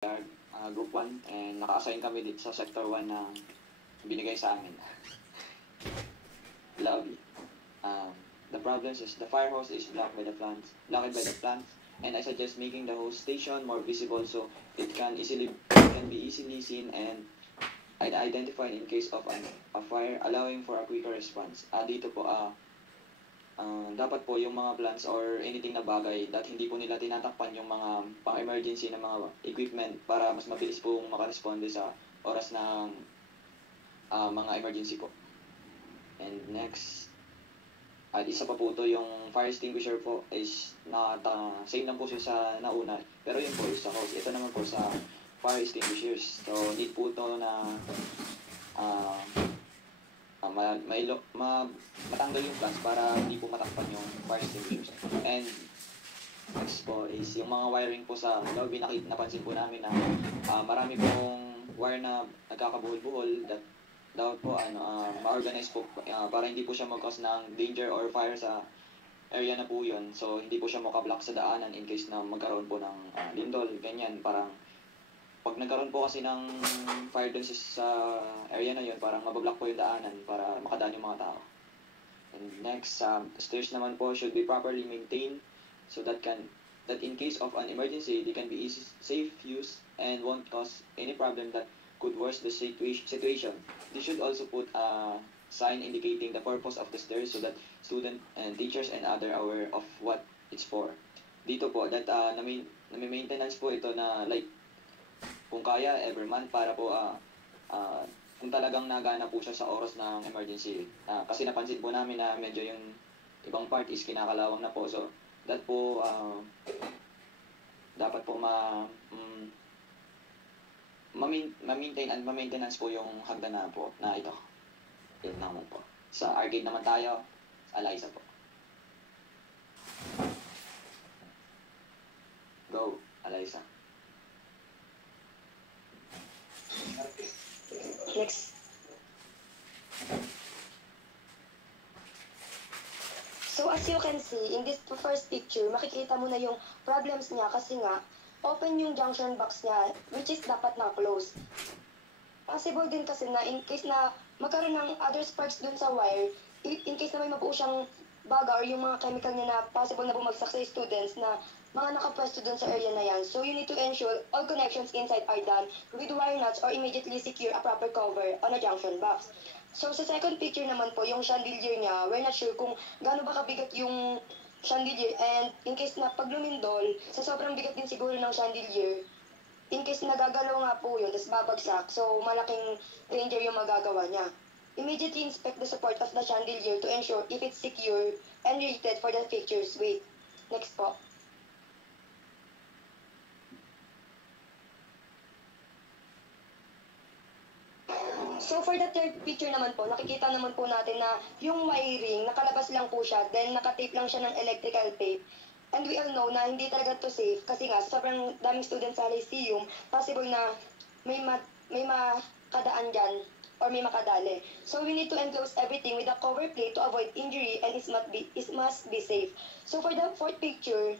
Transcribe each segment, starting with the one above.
Group 1 and naka-assign kami dito sa Sector 1 na binigay sa amin. Lobby. The problem is the fire hose is blocked by the plants, and I suggest making the hose station more visible so it can be easily seen and identified in case of a fire, allowing for a quicker response. Dito po dapat po yung mga plants or anything na bagay that hindi po nila tinatakpan yung mga pang-emergency na mga equipment para mas mabilis po makaresponde sa oras ng mga emergency po. And next, isa pa po ito yung fire extinguisher po is same lang po siya sa nauna, pero yun po is sa hose. Ito naman po sa fire extinguishers. So need po ito na matanggal yung plants para hindi po matakpan yung fire extinguishers. And next po is yung mga wiring po sa lobby. Napansin po namin na marami pong wire na nagkakabuhol-buhol that dapat po ma-organize po para hindi po siya mag-cause ng danger or fire sa area na po yun. So hindi po siya makablock sa daanan in case na magkaroon po ng lindol, ganyan. Parang pag nagkaroon po kasi ng fire dun sa area na yun, parang mabablock po yung daanan para makadaan yung mga tao. And next, stairs naman po should be properly maintained so that in case of an emergency, they can be safe use and won't cause any problem that could worsen the situation. They should also put a sign indicating the purpose of the stairs so that students and teachers and other aware of what it's for. Dito po, that nami-maintenance po ito na like kung kaya every month para po kung talagang nagana po siya sa oras ng emergency. Kasi napansin po namin na medyo yung ibang part is kinakalawang na po. So that po dapat po ma-maintain and ma-maintenance po yung hagdan na po na ito. Yun naman po. Sa arcade naman tayo, sa Eliza po. Go, Eliza. Next. So as you can see, in this first picture, makikita mo na yung problems niya kasi nga, open yung junction box niya, which is dapat na-close. Possible din kasi na in case na magkaroon ng other sparks dun sa wire, in case na may mabuo siyang baga or yung mga chemical niya na possible na bumagsak sa students na mga nakapwesto dun sa area na yan. So you need to ensure all connections inside are done with wire nuts or immediately secure a proper cover on a junction box. So sa second picture naman po, yung chandelier niya, we're not sure kung gaano ba kabigat yung chandelier, and in case na pag lumindol, sa sobrang bigat din siguro ng chandelier, in case nagagalaw nga po yun, tapos babagsak, so malaking danger yung magagawa niya. Immediately inspect the support of the chandelier to ensure if it's secure and rated for the fixture's weight. Next po. So for the third picture naman po, nakikita naman po natin na yung wiring, nakalabas lang po siya, then nakatape lang siya ng electrical tape. And we all know na hindi talaga to safe kasi nga sa sobrang daming students sa Lyceum, possible na may makadaan dyan or may makadali. So we need to enclose everything with a cover plate to avoid injury and it must be safe. So for the fourth picture,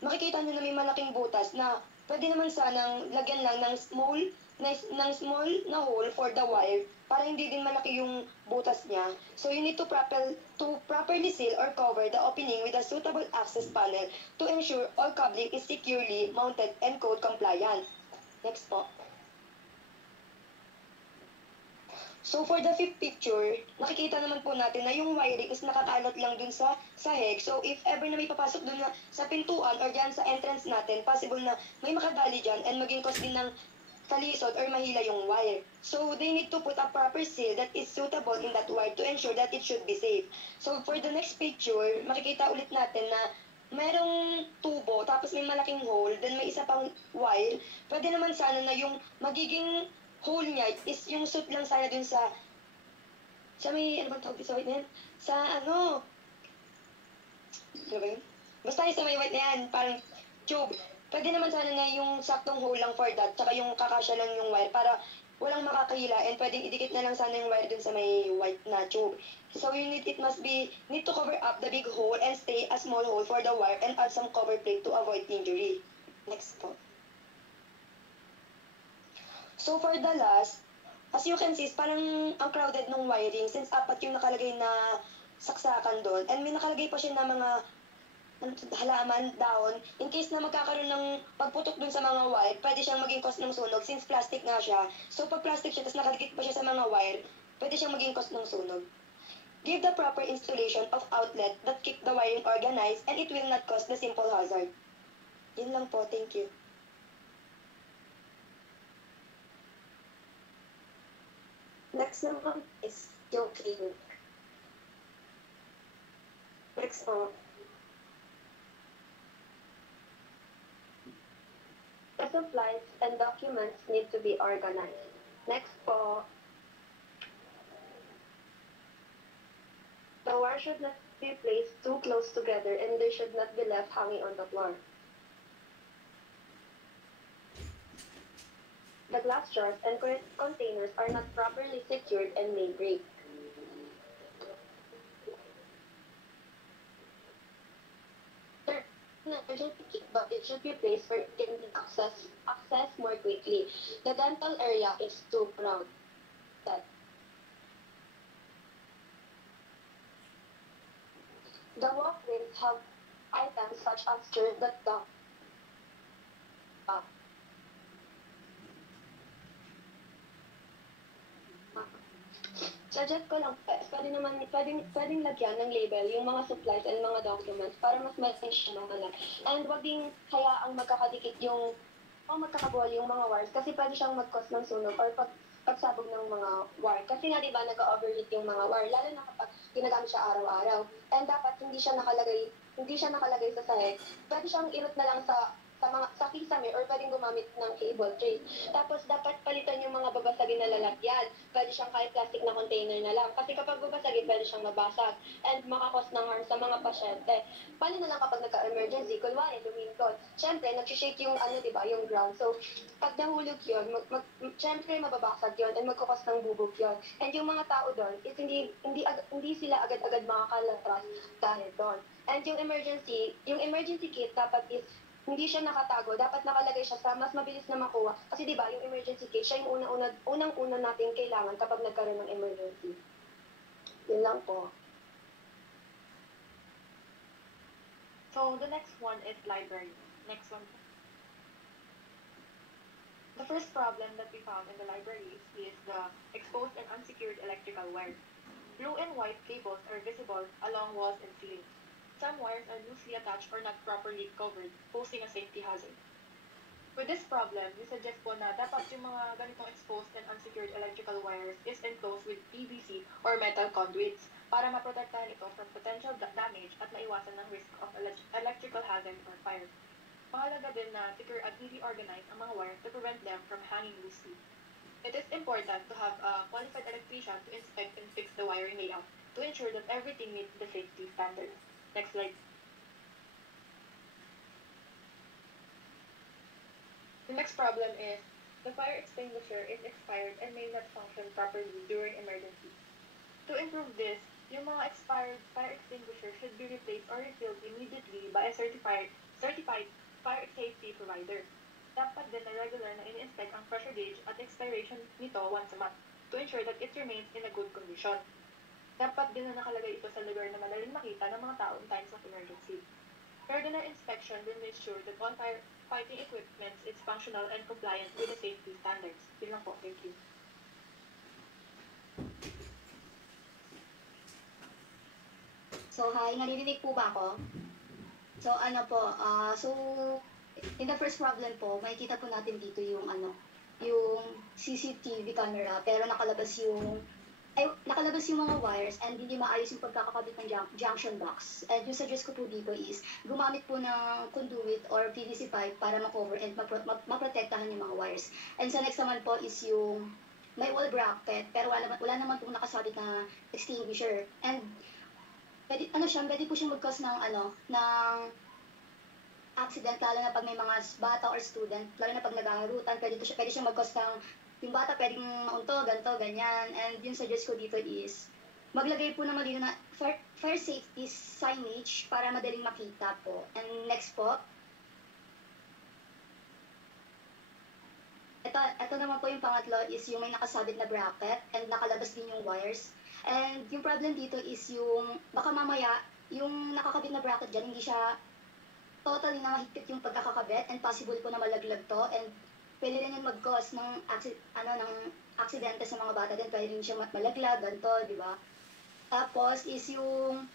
makikita nyo na may malaking butas na pwede naman sanang lagyan lang ng small na hole for the wire para hindi din malaki yung butas niya. So you need to properly seal or cover the opening with a suitable access panel to ensure all cabling is securely mounted and code compliant. Next po. So for the fifth picture, nakikita naman po natin na yung wiring is nakakalot lang dun sa sahig. So if ever na may papasok dun na sa pintuan or dyan sa entrance natin, possible na may makadali dyan and maging cause din ng kalisod or mahila yung wire. So they need to put a proper seal that is suitable in that wire to ensure that it should be safe. So for the next picture, makikita ulit natin na merong tubo, tapos may malaking hole, then may isa pang wire. Pwede naman sana na yung magiging hole niya is yung suit lang sana dun sa may, ano bang tawag sa white na yan? Basta yung sa may white na yan, parang tube. Pwede naman sana na yung saktong hole lang for that, tsaka yung kakasya lang yung wire para walang makakahila and pwedeng idikit na lang sana yung wire dun sa may white na tube. So need to cover up the big hole and stay a small hole for the wire and add some cover plate to avoid injury. Next po. So for the last, as you can see, parang ang crowded ng wiring since apat yung nakalagay na saksakan doon. And may nakalagay pa siya na mga halaman, dahon. In case na magkakaroon ng pagputok dun sa mga wire, pwede siyang maging cause ng sunog since plastic nga siya. So pag plastic siya, tapos nakadikit pa siya sa mga wire, pwede siyang maging cause ng sunog. Give the proper installation of outlet that keep the wiring organized and it will not cause the simple hazard. Yun lang po. Thank you. Next naman is yung cleaning. Next po. The supplies and documents need to be organized. Next po. The wire should not be placed too close together and they should not be left hanging on the floor. The glass jars and containers are not properly secured and may break. But it should be placed where it can be accessed more quickly. The dental area is too crowded. The walkways have items such as chairs that dump. Suggest ko lang, pwedeng lagyan ng label yung mga supplies and mga documents para mas madaling siya mahanap. And wag din hayaang magkakadikit yung magkakabuhol yung mga wires kasi pwede siyang mag-cause ng sunog or pagsabog ng mga wire. Kasi nga diba nag-overheat yung mga wire, lalo na kapag ginagamit siya araw-araw. And dapat hindi siya nakalagay sa sahig. Pwede siyang irot na lang sa kisame or pwedeng gumamit ng cable trays. Tapos dapat palitan yung mga babasagin na lalagyan. Pwede siyang kahit plastic na container na lang. Kasi kapag babasagin, pwede siyang mabasag and makakos ng harm sa mga pasyente. Paano na lang kapag nagka-emergency? Kunwari, lumindol. Siyempre, nag-shake yung diba, yung ground. So, pag nahulog yun, siyempre mababasag yun and magkakos ng bubog yun. And yung mga tao doon is hindi sila agad-agad makakalabas dahil doon. And yung emergency kit dapat is hindi siya nakatago, dapat nakalagay siya sa mas mabilis na makuha. Kasi di ba yung emergency kit, siya yung unang-una natin kailangan kapag nagkaroon ng emergency. Yun lang po. So the next one is library. Next one. The first problem that we found in the libraries is the exposed and unsecured electrical wire. Blue and white cables are visible along walls and ceilings. Some wires are loosely attached or not properly covered, posing a safety hazard. With this problem, we suggest po na dapat yung mga ganitong exposed and unsecured electrical wires is enclosed with PVC or metal conduits para maprotektahan ito from potential damage at maiwasan ng risk of electrical hazard or fire. Mahalaga din na secure at easy organized ang mga wires to prevent them from hanging loosely. It is important to have a qualified electrician to inspect and fix the wiring layout to ensure that everything meets the safety standards. Next slide. The next problem is the fire extinguisher is expired and may not function properly during emergency. To improve this, yung mga expired fire extinguisher should be replaced or refilled immediately by a certified fire safety provider. Dapat din na regular na ini-inspect ang pressure gauge at expiration nito once a month to ensure that it remains in a good condition. Dapat din na nakalagay ito sa lugar na madaling makita ng mga tao in times of emergency. Regular inspection will make sure that all firefighting equipment is functional and compliant with the safety standards. Yun lang po. Thank you. So, hi, naririnig po ba ako? So, in the first problem po, makikita po natin dito yung yung CCTV camera, pero nakalabas yung mga wires and hindi maayos yung pagkakakabit ng junction box. And yung suggest ko po dito is gumamit po ng conduit or PVC pipe para makover and maprotektahan yung mga wires. And sa next naman po is yung may wall bracket pero wala naman po nakasabit na extinguisher. And pwede po siyang mag-cause ng accident, lalo na pag may mga bata or student, lalo na pag nag-aarutan, pwede siyang mag-cause ng yung bata pwedeng maunto, ganito, ganyan. And yung suggest ko dito is maglagay po ng malino na fire safety signage para madaling makita po. And next po, ito naman po yung pangatlo is yung may nakasabit na bracket and nakalabas din yung wires. And yung problem dito is yung baka mamaya yung nakakabit na bracket dyan, hindi siya totally na mahigpit yung pagkakakabit and possible po na malaglag to and pwede rin yung mag-cause ng, ng aksidente sa mga bata din, pwede rin siya malaglag, ganito, di ba? Tapos is yung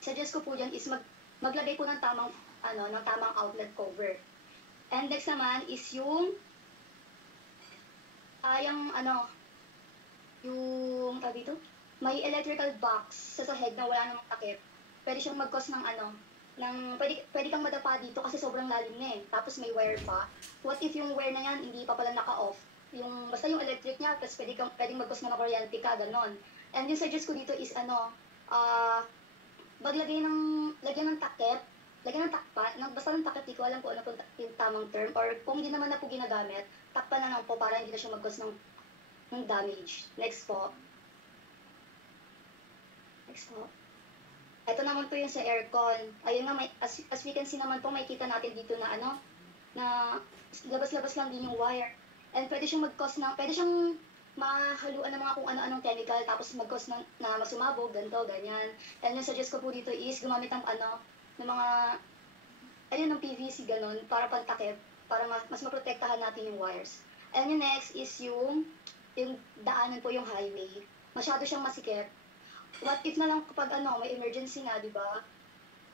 suggest ko po dyan is maglagay po ng tamang outlet cover. And next naman is yung yung tabi dito, may electrical box sa sahig na wala namang takip. Pwede siyang mag-cause ng pwede kang madapa dito kasi sobrang lalim na eh. Tapos may wire pa. What if yung wire na yan hindi pa pala naka-off? Basta yung electric niya, tapos pwedeng mag-cause na makuryente ka, ganon. And yung suggest ko dito is lagyan ng takip, lagyan ng takpan, basta ng takip, di ko alam kung ano po yung tamang term, or kung hindi naman na po ginagamit, takpan na lang po para hindi na siya mag-cause ng damage. Next po. Ito naman po yung sa aircon. Ayun nga, as we can see naman po, may kita natin dito na na labas-labas lang din yung wire. And pwede siyang pwede siyang mahaluan ng mga kung ano-anong chemical, tapos mag-cause na masumabog, ganito, ganyan. And yung suggest ko po dito is gumamit ng ng PVC, ganon, para pantakip, para mas maprotektahan natin yung wires. And yung next is yung daanan po, yung highway. Masyado siyang masikip. What if na lang kapag may emergency nga, di ba?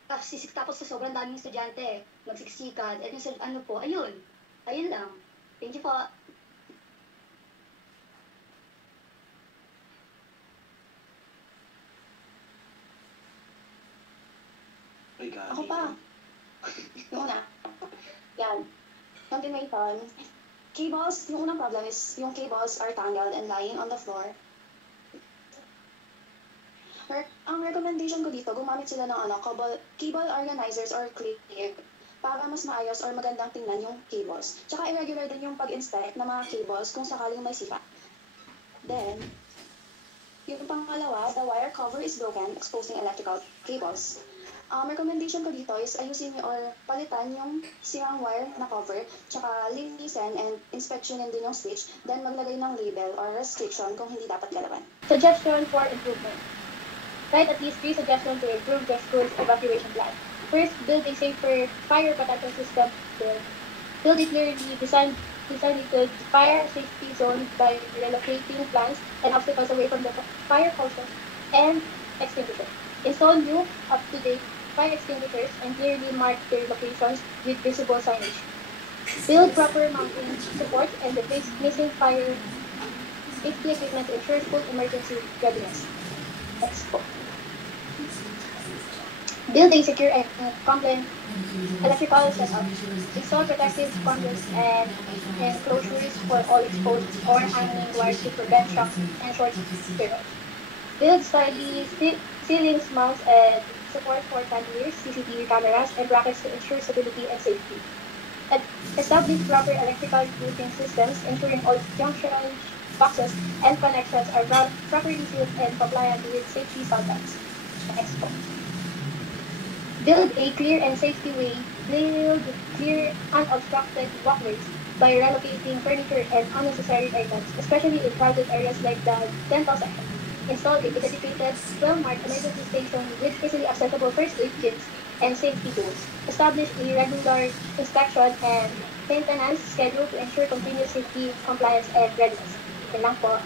Tapos sa sobrang daming estudyante, magsiksikan, at yung ayun lang. Thank you po. Ako pa. Yung una. Yan. Continuation. Cables, yung unang problem is yung cables are tangled and lying on the floor. Ang recommendation ko dito, gumamit sila ng cable organizers or clip para mas maayos or magandang tingnan yung cables. Tsaka irregular din yung pag-inspect ng mga cables kung sakaling may sira. Then, yung pangalawa, the wire cover is broken, exposing electrical cables. Recommendation ko dito is ayusin niyo or palitan yung sirang wire na cover, tsaka linisin and inspectionin din yung switch, then maglagay ng label or restriction kung hindi dapat galawan. Suggestion for improvement. Write at least 3 suggestions to improve the school's evacuation plan. First, build a safer fire protection system. Build a clearly designated fire safety zone by relocating plants and obstacles away from the fire hoses and extinguishers. Install new, up-to-date fire extinguishers and clearly mark their locations with visible signage. Build proper mounting supports and replace missing fire safety equipment to ensure full emergency readiness. Next po. Build a secure and compliant electrical setup. Install protective conduits and enclosures for all exposed or hanging wires to prevent shock and short circuits. Build sturdy ceilings, mounts, and support for chandeliers, CCTV cameras, and brackets to ensure stability and safety. And establish proper electrical routing systems, ensuring all junction boxes and connections are properly sealed and compliant with safety standards. Next po. Build a clear and safety way. Build clear unobstructed walkways by relocating furniture and unnecessary items, especially in crowded areas like the dental section. Install a dedicated 12-marked emergency station with easily accessible first aid kits and safety tools. Establish a regular inspection and maintenance schedule to ensure continuous safety, compliance, and readiness. Yun lang po.